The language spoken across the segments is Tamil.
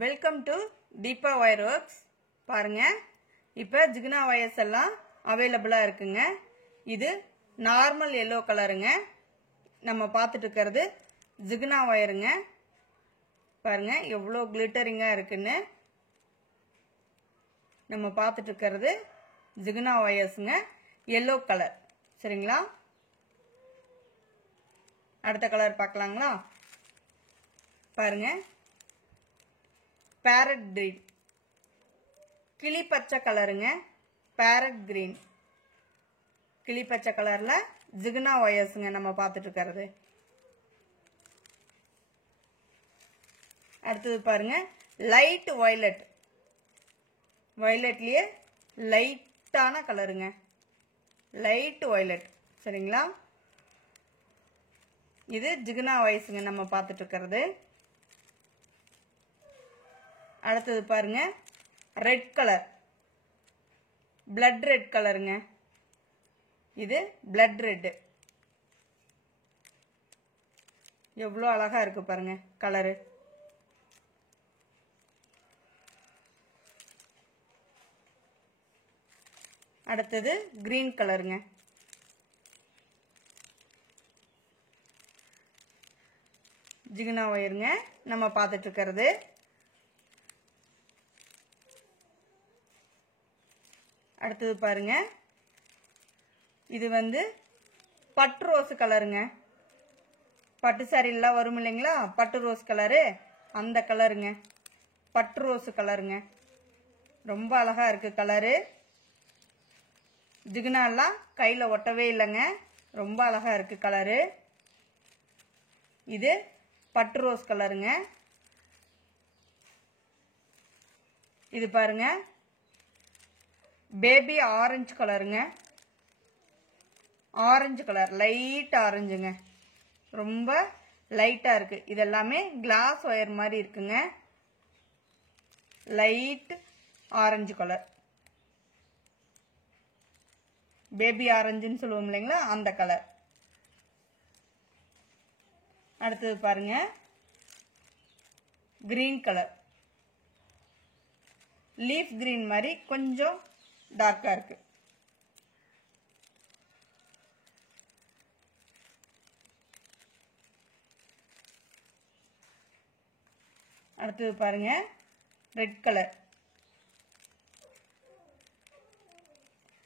Welcome to Deepa wire works. பாருங்க, இப்போ ஜிகினா ஒயர்ஸ் எல்லாம் அவைலபிளா இருக்குங்க. இது நார்மல் எல்லோ கலருங்க. நம்ம பார்த்துட்டு இருக்கிறது ஜிகினா ஒயருங்க. பாருங்க எவ்வளோ கிளிட்டரிங்கா இருக்குன்னு. நம்ம பார்த்துட்டு இருக்கிறது ஜிகினா ஒயர்ஸுங்க, எல்லோ கலர். சரிங்களா, அடுத்த கலர் பார்க்கலாங்களா? பாருங்க, பேரட் கிரீன், கிளி பச்சை கலருங்க. பேரட் கிரீன், கிளி பச்சை கலர்ல ஜிகினா ஒயர்ஸுங்க நம்ம பார்த்துட்டு இருக்கிறது. அடுத்தது பாருங்க, லைட் வயலட், வயலட்லயே லைட்டான கலருங்க, லைட் வயலட். சரிங்களா, இது ஜிகினா ஒயர்ஸுங்க நம்ம பார்த்துட்டு இருக்கிறது. அடுத்தது பாருங்க, ரெட் கலர், பிளட் ரெட் கலருங்க. இது பிளட் ரெட். எவ்வளோ அழகா இருக்கு பாருங்க கலரு. அடுத்தது கிரீன் கலருங்க. ஜிகினா ஒயருங்க நம்ம பார்த்துட்டு இருக்கிறது. அடுத்தது பாருங்க, இது வந்து பட்டு ரோஸ் கலருங்க. பட்டு சாரிலாம் வரும் இல்லைங்களா, பட்டு ரோஸ் கலரு, அந்த கலருங்க. பட்டு ரோஸ் கலருங்க, ரொம்ப அழகா இருக்கு கலரு. ஜிகினாலாம் கையில் ஒட்டவே இல்லைங்க, ரொம்ப அழகா இருக்கு கலரு. இது பட்டு ரோஸ் கலருங்க. இது பாருங்க, பேபி ஆரஞ்சு கலருங்க. ஆரஞ்சு கலர், லைட் ஆரஞ்சுங்க, ரொம்ப லைட்டா இருக்கு. இது எல்லாமே கிளாஸ் ஒயர் மாதிரி இருக்குங்க. லைட் ஆரஞ்சு கலர், பேபி ஆரஞ்சுன்னு சொல்லுவோம் இல்லைங்களா, அந்த கலர். அடுத்தது பாருங்க, கிரீன் கலர், லீஃப் கிரீன் மாதிரி கொஞ்சம் டார்க்கா இருக்கு. அடுத்தது பாருங்க, ரெட் கலர்.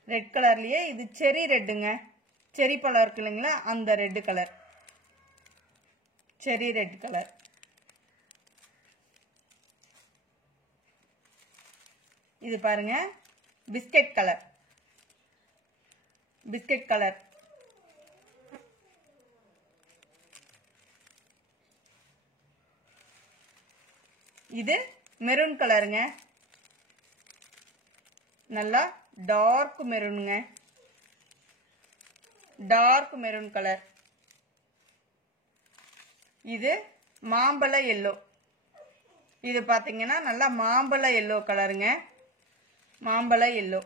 ரெட் கலர்லயே இது செரி ரெட்டுங்க. செரி பழம் இருக்கு இல்லைங்களா, அந்த ரெட் கலர், செரி ரெட் கலர். இது பாருங்க, பிஸ்கட் கலர், பிஸ்கட் கலர். இது மெரூன் கலருங்க, நல்லா டார்க் மெரூனுங்க, டார்க் மெரூன் கலர். இது மாம்பழ எல்லோ. இது பாத்தீங்கன்னா நல்லா மாம்பழ எல்லோ கலருங்க, மாம்பழ எல்லோ.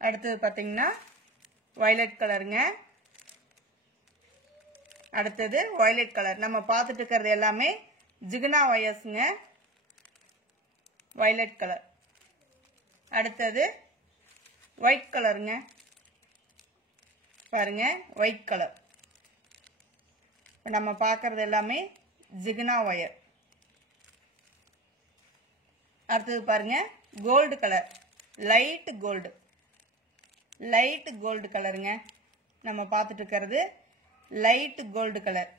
அடுத்தது பாத்தீங்கன்னா வயலட் கலருங்க. அடுத்தது வயலட் கலர். நம்ம பார்த்துட்டு இருக்கிறது எல்லாமே ஜிகினா ஒயர்ஸ்ங்க, வயலட் கலர். அடுத்தது ஒயிட் கலருங்க. பாருங்க, ஒயிட் கலர். நம்ம பார்க்கறது எல்லாமே ஜிகினா ஒயர். அடுத்தது பாருங்க, gold colour, light gold, light gold கலருங்க. நம்ம பார்த்துட்டு இருக்கிறது லைட் கோல்டு கலர்.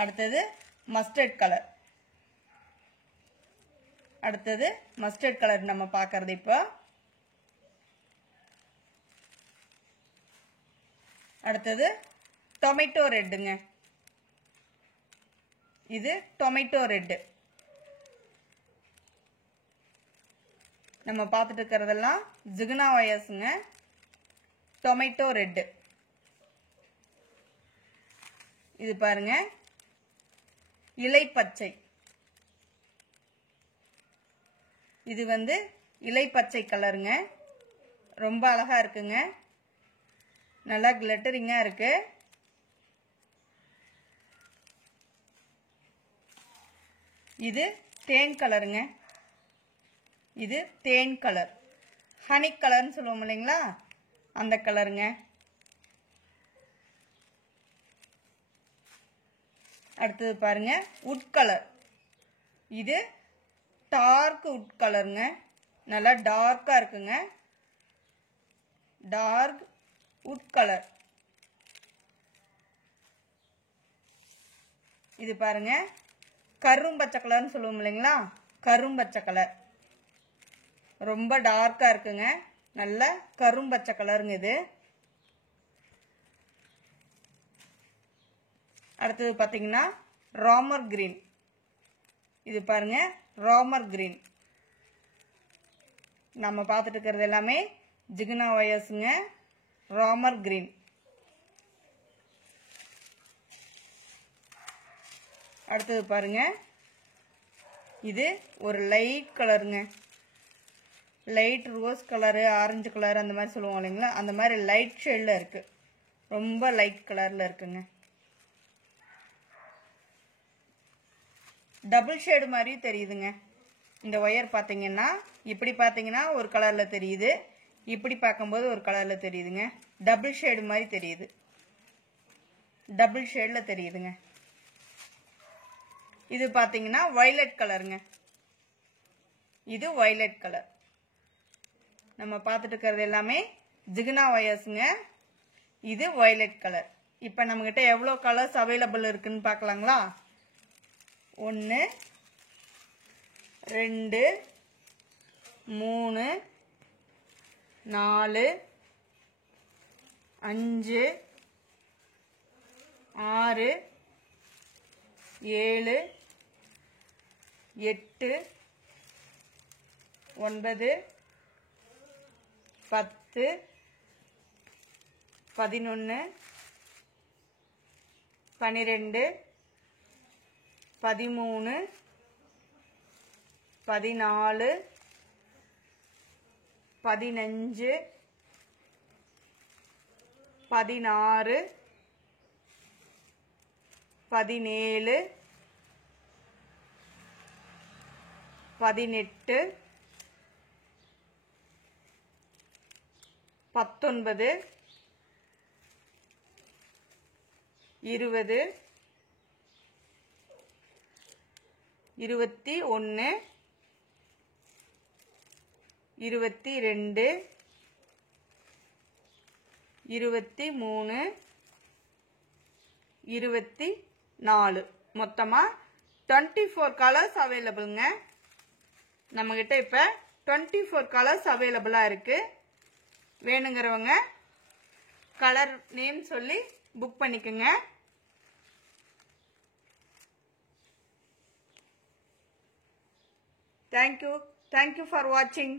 அடுத்தது மஸ்டர்ட் கலர். அடுத்தது மஸ்டர்ட் கலர் நம்ம பார்க்கறது. இப்போ அடுத்தது டொமேட்டோ ரெட்டுங்க. இது டொமேட்டோ ரெட்டு. நம்ம பார்த்துட்டு இருக்கிறதெல்லாம் ஜிகினா ஒயர்ஸுங்க, டொமேட்டோ ரெட்டு. இது பாருங்க, இலை பச்சை. இது வந்து இலை பச்சை கலருங்க, ரொம்ப அழகா இருக்குங்க. நல்லா கிளிட்டரிங்கா இருக்கு. இது தேன் கலருங்க. இது தேன் கலர், ஹனி கலர்னு சொல்லுவோம் இல்லைங்களா, அந்த கலருங்க. அடுத்தது பாருங்க உட் கலர். இது டார்க் உட் கலருங்க. நல்லா டார்க்கா இருக்குங்க. டார்க் உட் கலர். இது பாருங்க கரும்பச்சை கலர்னு சொல்லுவோம் இல்லைங்களா, கரும்பச்சை கலர். ரொம்ப டார்க்கா இருக்குங்க. நல்ல கரும்பச்சை கலருங்க இது. அடுத்தது பாத்தீங்கன்னா ராமர் கிரீன். இது பாருங்க ராமர் கிரீன். நம்ம பார்த்துட்டு இருக்கிறது எல்லாமே ஜிகினா ஒயர்ஸுங்க. ராமர் கிரீன். அடுத்தது பாருங்க இது ஒரு லைட் கலருங்க. Light rose colour, orange colour அந்த மாதிரி சொல்லுவோம் இல்லைங்களா, அந்த மாதிரி லைட் ஷேட்ல இருக்கு. ரொம்ப லைட் கலர்ல இருக்குங்க. டபுள் ஷேடு மாதிரி தெரியுதுங்க. இந்த ஒயர் பார்த்தீங்கன்னா இப்படி பார்த்தீங்கன்னா ஒரு கலர்ல தெரியுது, இப்படி பார்க்கும்போது ஒரு கலர்ல தெரியுதுங்க. டபுள் ஷேடு மாதிரி தெரியுது. டபுள் ஷேட்ல தெரியுதுங்க. இது பார்த்தீங்கன்னா வயலட் கலருங்க. இது வயலட் கலர். நம்ம பார்த்துட்டு இருக்கிறது எல்லாமே ஜிகினா ஒயர்ஸுங்க. இது வயலட் கலர். இப்போ நம்மகிட்ட எவ்வளோ கலர்ஸ் அவைலபிள் இருக்குன்னு பார்க்கலாங்களா? 1 2 3 4 5 6 7 8 9 10 11 12 13 14 15 16 17 18 19 20 21 22 23 24 மொத்தமா 24 கலர்ஸ் அவைலபிள்ங்க. நம்மகிட்ட இப்ப 24 கலர்ஸ் அவைலபிளா இருக்கு. வேணுங்கிறவங்க கலர் நேம் சொல்லி புக் பண்ணிக்கோங்க. Thank you for watching.